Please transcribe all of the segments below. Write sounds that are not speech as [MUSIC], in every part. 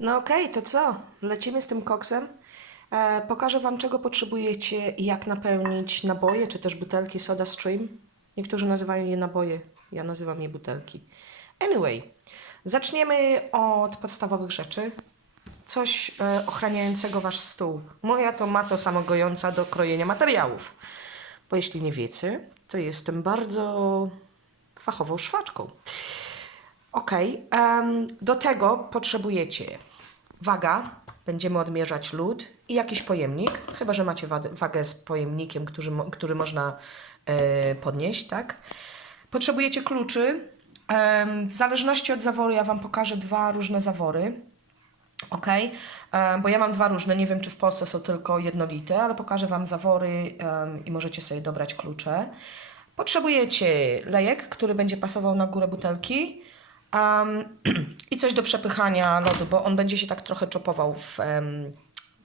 No okej, to co? Lecimy z tym koksem. E, pokażę Wam, czego potrzebujecie i jak napełnić naboje, czy też butelki Soda Stream. Niektórzy nazywają je naboje, ja nazywam je butelki. Anyway, zaczniemy od podstawowych rzeczy. Coś e, ochraniającego Wasz stół. Moja to mata samogojąca do krojenia materiałów. Bo jeśli nie wiecie, to jestem bardzo fachową szwaczką. Ok, do tego potrzebujecie waga, będziemy odmierzać lód i jakiś pojemnik, chyba że macie wagę z pojemnikiem, który, który można e, podnieść, tak? Potrzebujecie kluczy. W zależności od zaworu ja Wam pokażę dwa różne zawory. Ok, bo ja mam dwa różne, nie wiem czy w Polsce są tylko jednolite, ale pokażę Wam zawory i możecie sobie dobrać klucze. Potrzebujecie lejek, który będzie pasował na górę butelki em, [CLEARS THROAT] i coś do przepychania lodu, bo on będzie się tak trochę czopował w,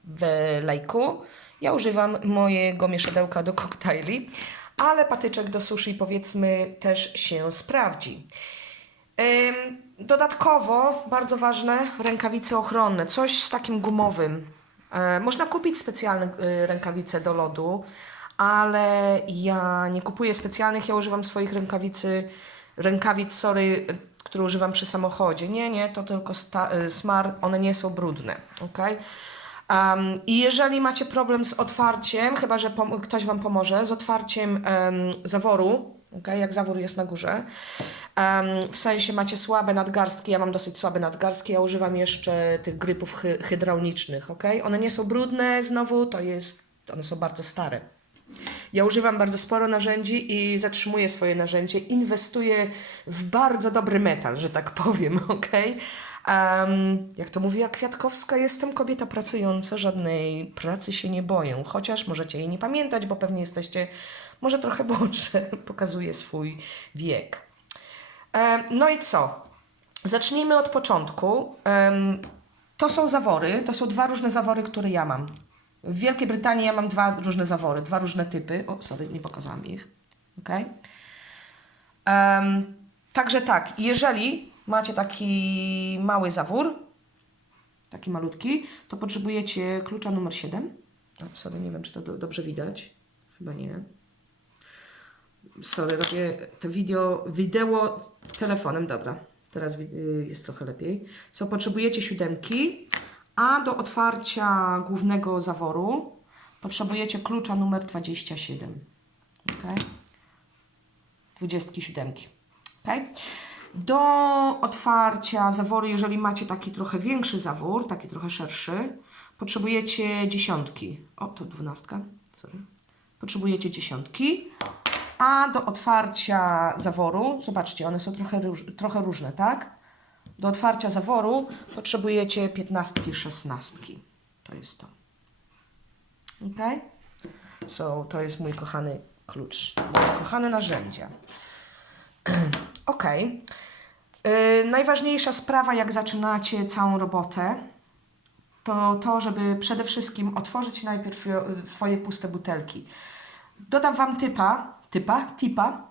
w lejku. Ja używam mojego mieszadełka do koktajli, ale patyczek do sushi powiedzmy też się sprawdzi. Dodatkowo, bardzo ważne, rękawice ochronne, coś z takim gumowym. E, Można kupić specjalne y, rękawice do lodu, ale ja nie kupuję specjalnych, ja używam swoich rękawicy, rękawic, sorry, y, które używam przy samochodzie. Nie, nie, to tylko y, smar, one nie są brudne, ok? Um, I jeżeli macie problem z otwarciem, chyba że ktoś Wam pomoże, z otwarciem em, zaworu, okay, jak zawór jest na górze, em, w sensie macie słabe nadgarstki, ja mam dosyć słabe nadgarstki, ja używam jeszcze tych grypów hy- hydraulicznych, ok? One nie są brudne znowu, to jest, one są bardzo stare. Ja używam bardzo sporo narzędzi i zatrzymuję swoje narzędzie, inwestuję w bardzo dobry metal, że tak powiem, [LAUGHS] ok? Um, jak to mówiła Kwiatkowska, jestem kobieta pracująca, żadnej pracy się nie boję, chociaż możecie jej nie pamiętać, bo pewnie jesteście może trochę [LAUGHS] młodsze, pokazuje swój wiek. Em, no i co? Zacznijmy od początku. Em, to są zawory, to są dwa różne zawory, które ja mam. W Wielkiej Brytanii ja mam dwa różne zawory, dwa różne typy. O, sorry, nie pokazałam ich. Ok. Em, także tak, jeżeli macie taki mały zawór, taki malutki, to potrzebujecie klucza numer 7. O, sorry, nie wiem, czy to do, dobrze widać. Chyba nie. Sorry, robię to wideo, wideo telefonem, dobra. Teraz y, jest trochę lepiej. So, potrzebujecie siódemki, a do otwarcia głównego zaworu potrzebujecie klucza numer 27. Ok? 27. Ok? Do otwarcia zaworu, jeżeli macie taki trochę większy zawór, taki trochę szerszy, potrzebujecie dziesiątki. O, to dwunastka. Sorry. Potrzebujecie dziesiątki. A do otwarcia zaworu, zobaczcie, one są trochę, trochę różne, tak? Do otwarcia zaworu potrzebujecie piętnastki, szesnastki. To jest to. Ok? So, to jest mój kochany klucz, moje kochane narzędzia. [CLEARS THROAT] ok. Najważniejsza sprawa, jak zaczynacie całą robotę, to to, żeby przede wszystkim otworzyć najpierw y, swoje puste butelki. Dodam Wam typa, typa, tipa.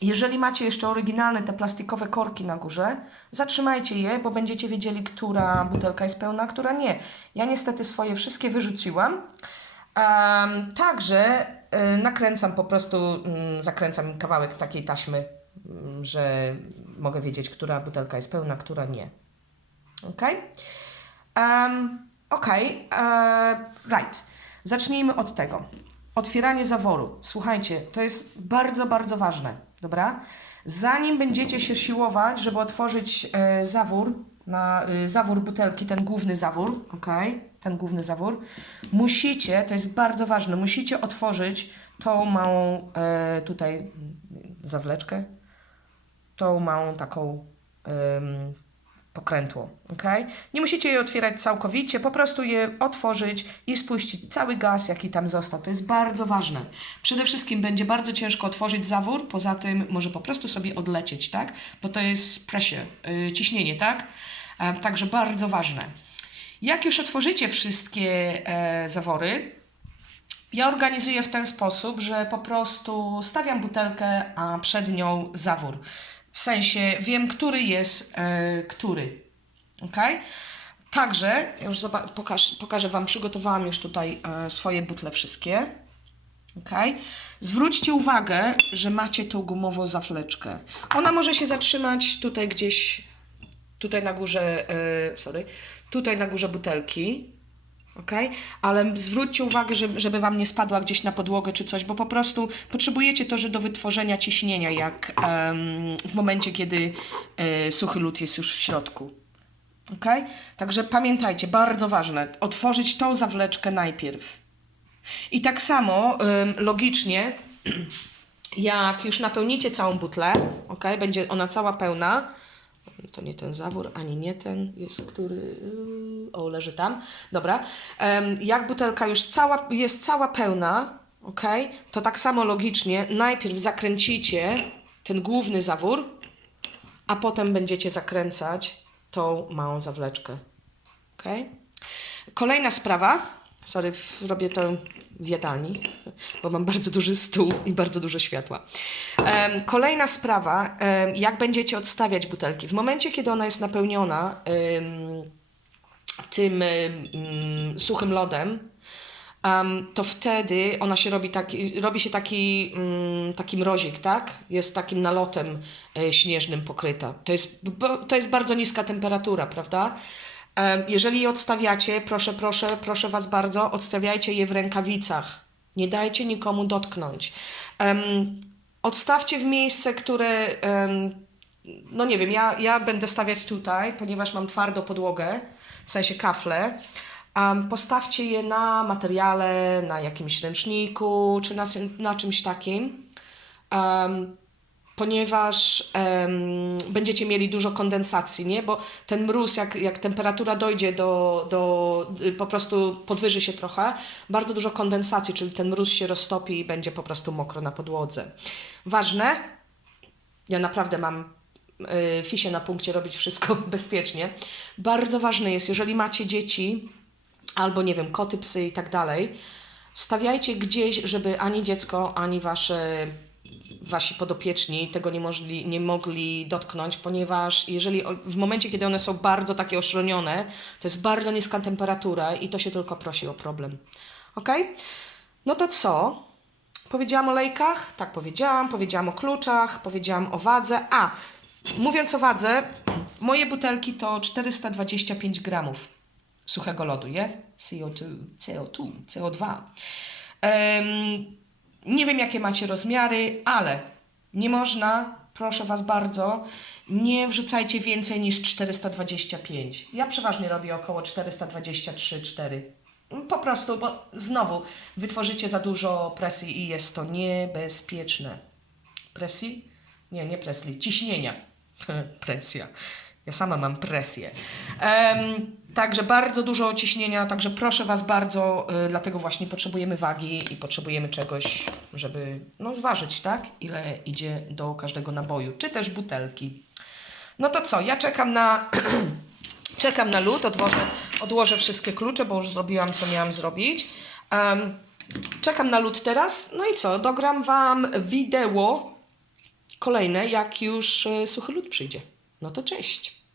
Jeżeli macie jeszcze oryginalne te plastikowe korki na górze, zatrzymajcie je, bo będziecie wiedzieli, która butelka jest pełna, a która nie. Ja niestety swoje wszystkie wyrzuciłam. Em, także y, nakręcam po prostu, mm, zakręcam kawałek takiej taśmy, mm, że mogę wiedzieć, która butelka jest pełna, która nie. Ok? Um, ok, e, right. Zacznijmy od tego. Otwieranie zaworu. Słuchajcie, to jest bardzo, bardzo ważne, dobra? Zanim będziecie się siłować, żeby otworzyć e, zawór, na, e, zawór butelki, ten główny zawór, ok? Ten główny zawór, musicie, to jest bardzo ważne, musicie otworzyć tą małą e, tutaj zawleczkę, tą małą taką pokrętło, ok? Nie musicie je otwierać całkowicie, po prostu je otworzyć i spuścić cały gaz, jaki tam został. To jest bardzo ważne. Przede wszystkim będzie bardzo ciężko otworzyć zawór, poza tym może po prostu sobie odlecieć, tak? Bo to jest pressure, yy, ciśnienie, tak? E, także bardzo ważne. Jak już otworzycie wszystkie e, zawory, ja organizuję w ten sposób, że po prostu stawiam butelkę, a przed nią zawór. W sensie wiem, który jest e, który. ok? Także, już pokaż, pokażę Wam, przygotowałam już tutaj e, swoje butle wszystkie. Ok? Zwróćcie uwagę, że macie tą gumową zafleczkę. Ona może się zatrzymać tutaj gdzieś, tutaj na górze, e, sorry, tutaj na górze butelki. Ok? Ale zwróćcie uwagę, żeby, żeby Wam nie spadła gdzieś na podłogę czy coś, bo po prostu potrzebujecie to, że do wytworzenia ciśnienia, jak w momencie, kiedy e, suchy lód jest już w środku. Ok? Także pamiętajcie, bardzo ważne, otworzyć tą zawleczkę najpierw. I tak samo logicznie, [CLEARS THROAT] jak już napełnicie całą butlę, ok, będzie ona cała pełna. To nie ten zawór, ani nie ten jest, który. O, leży tam. Dobra. Jak butelka już cała, jest cała pełna, ok, to tak samo logicznie najpierw zakręcicie ten główny zawór, a potem będziecie zakręcać tą małą zawleczkę. Okay? Kolejna sprawa. Sorry, robię to w jadalni, bo mam bardzo duży stół i bardzo dużo światła. Kolejna sprawa, jak będziecie odstawiać butelki. W momencie, kiedy ona jest napełniona tym em, suchym lodem, em, to wtedy ona się robi taki, robi się taki, mm, taki mrozik, tak? Jest takim nalotem e, śnieżnym pokryta. To jest, bo, to jest bardzo niska temperatura, prawda? Jeżeli je odstawiacie, proszę, proszę, proszę Was bardzo, odstawiajcie je w rękawicach. Nie dajcie nikomu dotknąć. Em, odstawcie w miejsce, które, em, no nie wiem, ja, ja będę stawiać tutaj, ponieważ mam twardą podłogę, w sensie kafle. Um, postawcie je na materiale, na jakimś ręczniku, czy na, na czymś takim. Um, ponieważ em, będziecie mieli dużo kondensacji, nie? Bo ten mróz, jak, jak temperatura dojdzie do, do, y, po prostu podwyży się trochę, bardzo dużo kondensacji, czyli ten mróz się roztopi i będzie po prostu mokro na podłodze. Ważne, ja naprawdę mam fisie na punkcie robić wszystko [LAUGHS] bezpiecznie. Bardzo ważne jest, jeżeli macie dzieci, albo nie wiem, koty, psy i tak dalej, stawiajcie gdzieś, żeby ani dziecko, ani wasze wasi podopieczni tego nie, możli, nie mogli dotknąć, ponieważ jeżeli w momencie, kiedy one są bardzo takie oszronione, to jest bardzo niska temperatura i to się tylko prosi o problem. Ok? No to co? Powiedziałam o lejkach? Tak, powiedziałam. Powiedziałam o kluczach, powiedziałam o wadze. A, mówiąc o wadze, moje butelki to 425 gramów suchego lodu, je? CO2, CO2, CO2. Em, nie wiem, jakie macie rozmiary, ale nie można, proszę Was bardzo, nie wrzucajcie więcej niż 425. Ja przeważnie robię około 423-4. Po prostu, bo znowu wytworzycie za dużo presji i jest to niebezpieczne. Presji? Nie, nie presji, ciśnienia. Presja. Ja sama mam presję. Em, także bardzo dużo ciśnienia, także proszę Was bardzo, y, dlatego właśnie potrzebujemy wagi i potrzebujemy czegoś, żeby no, zważyć, tak? Ile idzie do każdego naboju, czy też butelki. No to co, ja czekam na, [CLEARS THROAT] czekam na lód, odłożę, odłożę wszystkie klucze, bo już zrobiłam, co miałam zrobić. Em, czekam na lód teraz, no i co, dogram Wam wideo kolejne, jak już y, suchy lód przyjdzie. No to cześć.